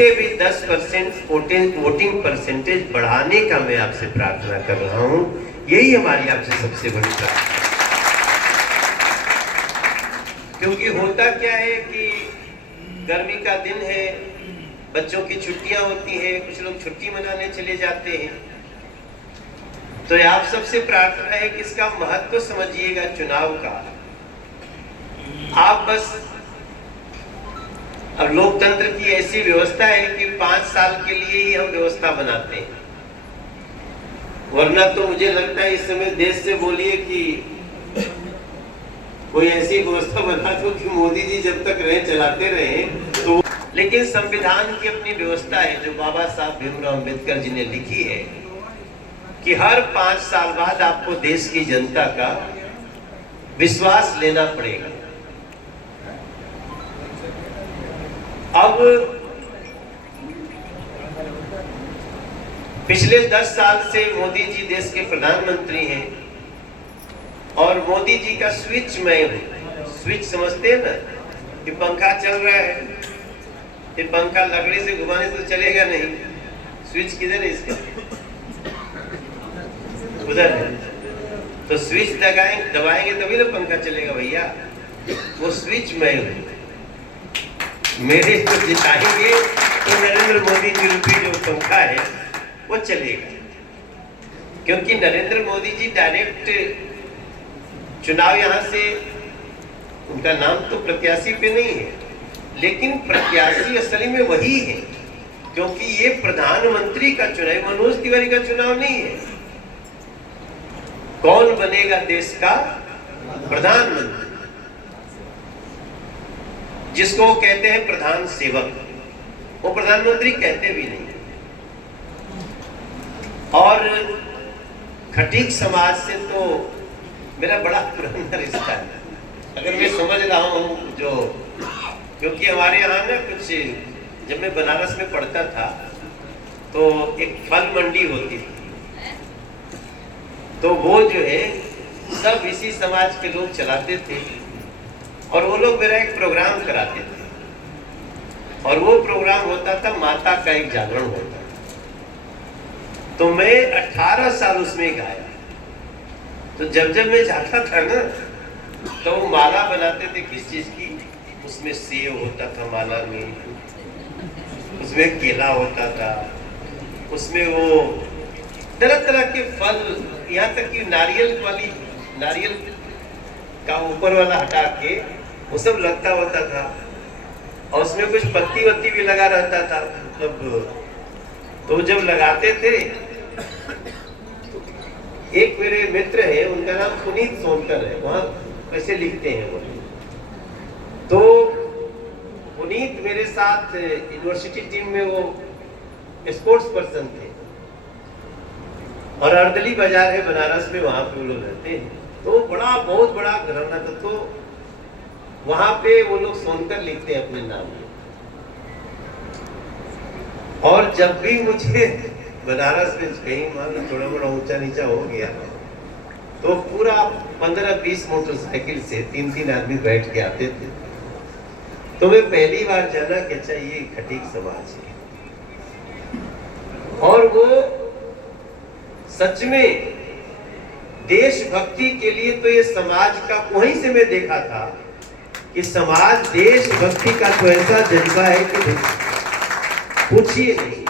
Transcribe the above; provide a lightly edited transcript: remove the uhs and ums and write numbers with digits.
उससे भी 10% voting percentage बढ़ाने का मैं आपसे प्रार्थना कर रहा हूं। यही हमारी आपसे सबसे बड़ी प्रार्थना। क्योंकि होता क्या है कि गर्मी का दिन है, बच्चों की छुट्टियां होती हैं, कुछ लोग छुट्टी मनाने चले जाते हैं। तो आप सबसे प्रार्थना है कि इसका महत्व समझिएगा चुनाव का। आप बस, अब लोकतंत्र की ऐसी व्यवस्था है कि 5 साल के लिए ही हम व्यवस्था बनाते हैं, वरना तो मुझे लगता है इस समय देश से बोलिए कि कोई ऐसी व्यवस्था बना दो कि मोदी जी जब तक रहे चलाते रहे तो। लेकिन संविधान की अपनी व्यवस्था है जो बाबा साहब भीमराव अंबेडकर जी ने लिखी है कि हर 5 साल बाद आपको देश की जनता का विश्वास लेना पड़ेगा। अब पिछले 10 साल से मोदी जी देश के प्रधानमंत्री हैं और मोदी जी का स्विच मैं हूं। स्विच समझते हैं ना, कि पंखा चल रहा है, ये पंखा लकड़ी से घुमाने तो चलेगा नहीं, स्विच किधर है इसका, उधर है। तो स्विच दबाएंगे तभी ना पंखा चलेगा भैया। वो स्विच मैं हूं। मेरे को जिताएंगे तो नरेंद्र मोदी जी रूपी जो पंखा है वो चलेगा। क्योंकि नरेंद्र मोदी जी डायरेक्ट चुनाव यहां से, उनका नाम तो प्रत्याशी पे नहीं है, लेकिन प्रत्याशी असली में वही है। क्योंकि ये प्रधानमंत्री का चुनाव, मनोज तिवारी का चुनाव नहीं है। कौन बनेगा देश का प्रधानमंत्री, जिसको वो कहते हैं प्रधान सेवक, वो प्रधानमंत्री कहते भी नहीं। और खटीक समाज से तो मेरा बड़ा पुराना रिश्ता है। अगर मैं समझ रहा हूँ जो, क्योंकि हमारे यहाँ ना कुछ, जब मैं बनारस में पढ़ता था तो एक फल मंडी होती थी, तो वो जो है सब इसी समाज के लोग चलाते थे और वो लोग मेरा एक प्रोग्राम कराते थे और वो प्रोग्राम होता था माता का एक जागरण होता था। तो मैं 18 साल उसमें गाया। तो जब मैं जाता था ना तो वो माला बनाते थे किस चीज की, उसमें सेब होता था माला में, उसमें केला होता था, उसमें वो तरह तरह के फल, यहाँ तक कि नारियल का ऊपर वाला हटा के वो सब लगता होता था और उसमें कुछ पत्ती वत्ती भी लगा रहता था। मतलब तो जब लगाते थे, एक मेरे मित्र है, उनका नाम पुनीत सोनकर है, वहां कैसे लिखते हैं वो। तो पुनीत मेरे साथ यूनिवर्सिटी टीम में वो स्पोर्ट्स पर्सन थे और अर्दली बाजार है बनारस में, वहां पे वो लोग रहते हैं। तो बहुत बड़ा घराना था, तो वहां पे वो लोग सोनकर लिखते हैं अपने नाम में। और जब भी मुझे बनारस में कहीं मान लो थोड़ा बड़ा ऊंचा नीचा हो गया तो पूरा 15-20 मोटरसाइकिल से 3-3 आदमी बैठ के आते थे। तो मैं पहली बार जाना कि अच्छा ये खटीक समाज है। और वो सच में देशभक्ति के लिए, तो ये समाज का वहीं से मैं देखा था कि समाज देशभक्ति का तो ऐसा जज्बा है कि पूछिए नहीं।